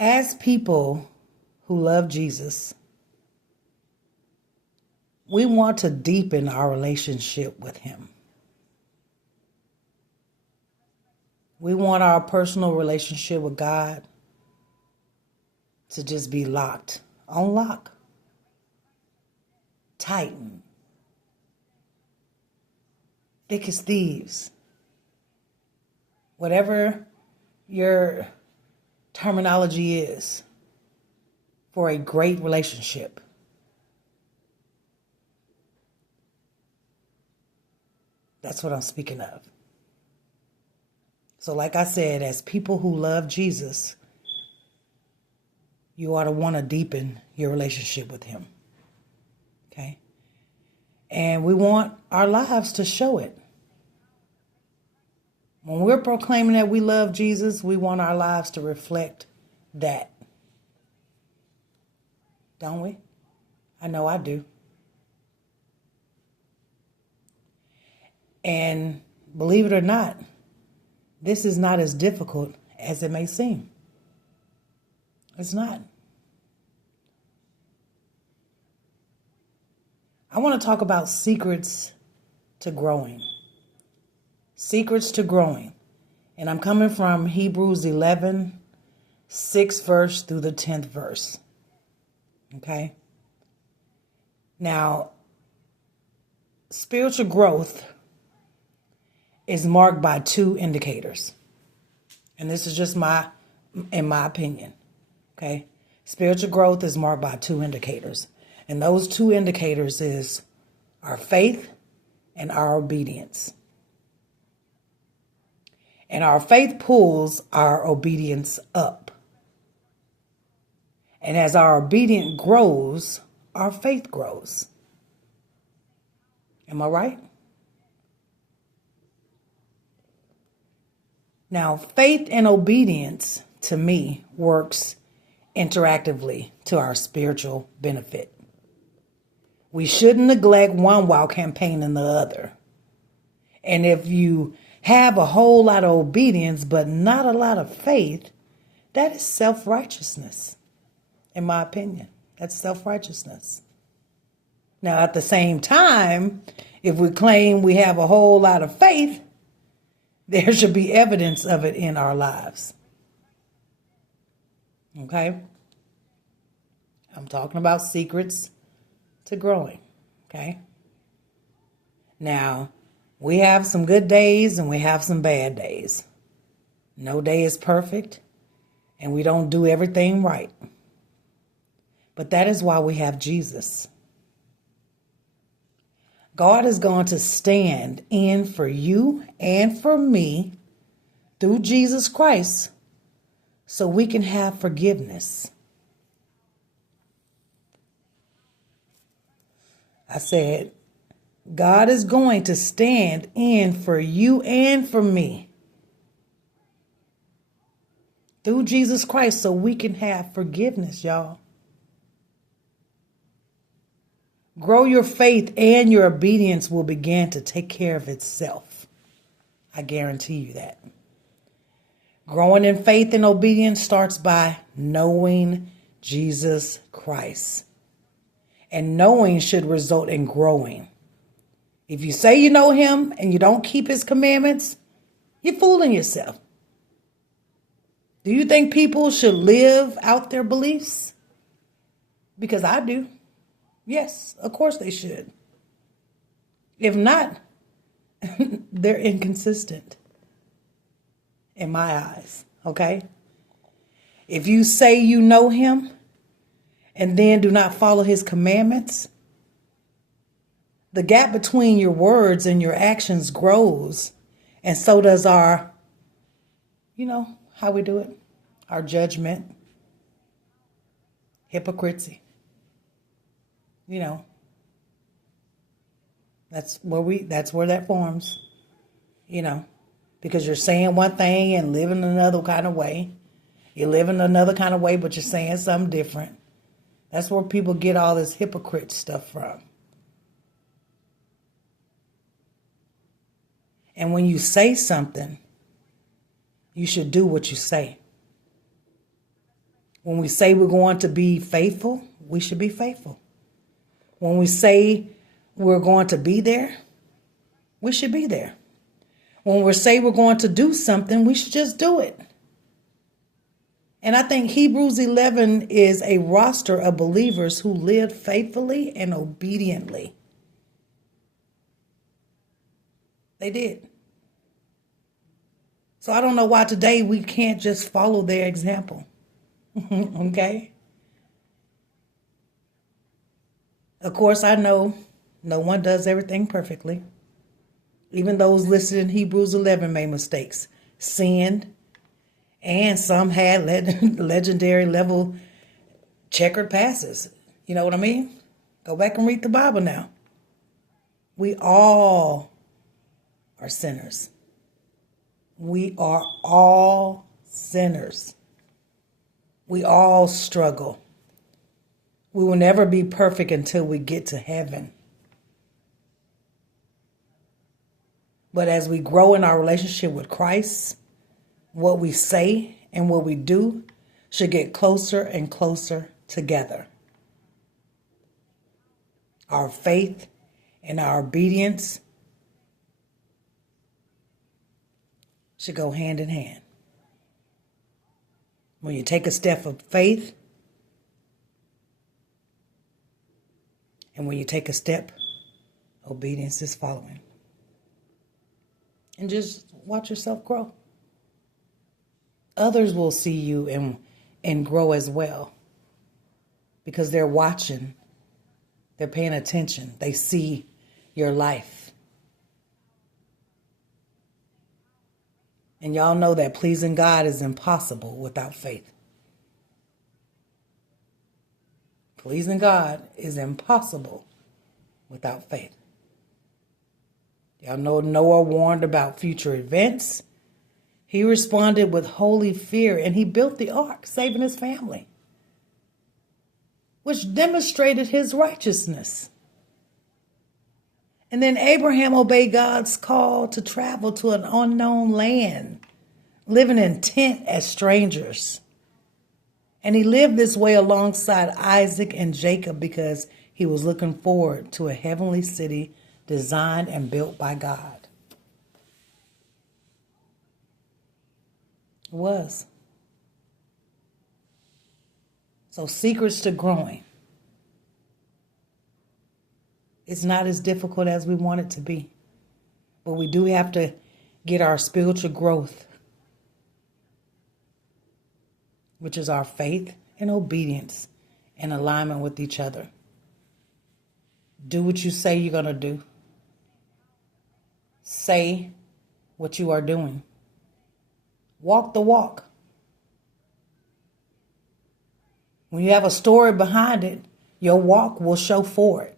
As people who love Jesus, we want to deepen our relationship with him. We want our personal relationship with God to just be locked, on lock, tighten, thick as thieves. Whatever your terminology is for a great relationship. That's what I'm speaking of. So like I said, as people who love Jesus, you ought to want to deepen your relationship with him. Okay? And we want our lives to show it. When we're proclaiming that we love Jesus, we want our lives to reflect that. Don't we? I know I do. And believe it or not, this is not as difficult as it may seem. It's not. I want to talk about secrets to growing. Secrets to growing. And I'm coming from Hebrews 11, 6th verse through the 10th verse. Okay? Now, spiritual growth is marked by two indicators. And this is just in my opinion. Okay? Spiritual growth is marked by two indicators. And those two indicators is our faith and our obedience. And our faith pulls our obedience up. And as our obedience grows, our faith grows. Am I right? Now, faith and obedience, to me, works interactively to our spiritual benefit. We shouldn't neglect one while campaigning the other. And if you have a whole lot of obedience but not a lot of faith, that is self-righteousness, in my opinion. That's self-righteousness. Now, at the same time, if we claim we have a whole lot of faith, there should be evidence of it in our lives. Okay? I'm talking about secrets to growing. Okay? Now, we have some good days and we have some bad days. No day is perfect and we don't do everything right. But that is why we have Jesus. God is going to stand in for you and for me through Jesus Christ so we can have forgiveness. I said, God is going to stand in for you and for me through Jesus Christ so we can have forgiveness, y'all. Grow your faith and your obedience will begin to take care of itself. I guarantee you that. Growing in faith and obedience starts by knowing Jesus Christ. And knowing should result in growing. If you say you know him and you don't keep his commandments, you're fooling yourself. Do you think people should live out their beliefs? Because I do. Yes, of course they should. If not, they're inconsistent in my eyes, okay? If you say you know him and then do not follow his commandments, the gap between your words and your actions grows, and so does our, how we do it, our judgment, hypocrisy. That's where that forms, because you're saying one thing and living another kind of way. You're living another kind of way, but you're saying something different. That's where people get all this hypocrite stuff from. And when you say something, you should do what you say. When we say we're going to be faithful, we should be faithful. When we say we're going to be there, we should be there. When we say we're going to do something, we should just do it. And I think Hebrews 11 is a roster of believers who lived faithfully and obediently. They did. So I don't know why today we can't just follow their example. Okay? Of course, I know no one does everything perfectly. Even those listed in Hebrews 11 made mistakes, sinned, and some had legendary level checkered passes. You know what I mean? Go back and read the Bible now. We all are sinners. We are all sinners. We all struggle. We will never be perfect until we get to heaven. But as we grow in our relationship with Christ, what we say and what we do should get closer and closer together. Our faith and our obedience should go hand in hand. When you take a step of faith and when you take a step, obedience is following. And just watch yourself grow. Others will see you and grow as well because they're watching. They're paying attention. They see your life. And y'all know that pleasing God is impossible without faith. Pleasing God is impossible without faith. Y'all know Noah warned about future events. He responded with holy fear and he built the ark, saving his family, which demonstrated his righteousness. And then Abraham obeyed God's call to travel to an unknown land, living in tent as strangers. And he lived this way alongside Isaac and Jacob because he was looking forward to a heavenly city designed and built by God. It was. So secrets to growing. It's not as difficult as we want it to be. But we do have to get our spiritual growth, which is our faith and obedience in alignment with each other. Do what you say you're going to do. Say what you are doing. Walk the walk. When you have a story behind it, your walk will show for it.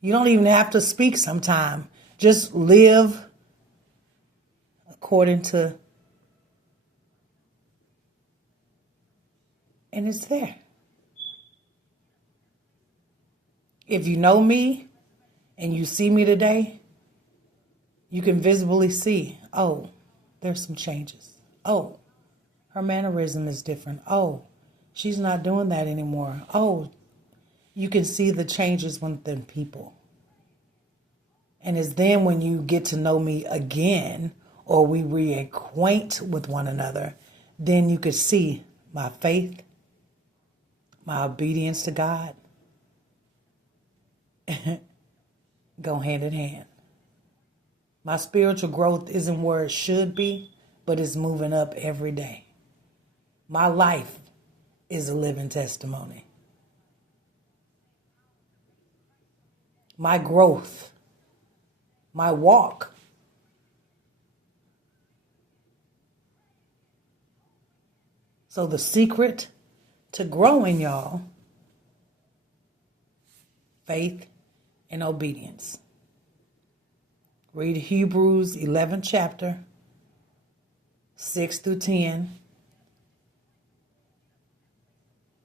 You don't even have to speak sometime. Just live according to, and it's there. If you know me and you see me today, you can visibly see, oh, there's some changes. Oh, her mannerism is different. Oh, she's not doing that anymore. Oh, you can see the changes within people. And it's then when you get to know me again or we reacquaint with one another, then you could see my faith, my obedience to God go hand in hand. My spiritual growth isn't where it should be, but it's moving up every day. My life is a living testimony. My growth, my walk. So the secret to growing, y'all, faith and obedience. Read Hebrews 11 chapter, 6 through 10.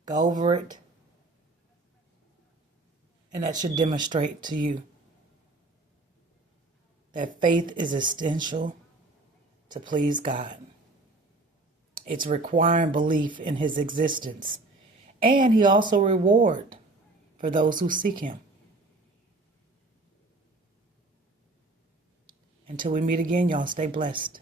Go over it. And that should demonstrate to you that faith is essential to please God. It's requiring belief in his existence. And he also reward for those who seek him. Until we meet again, y'all stay blessed.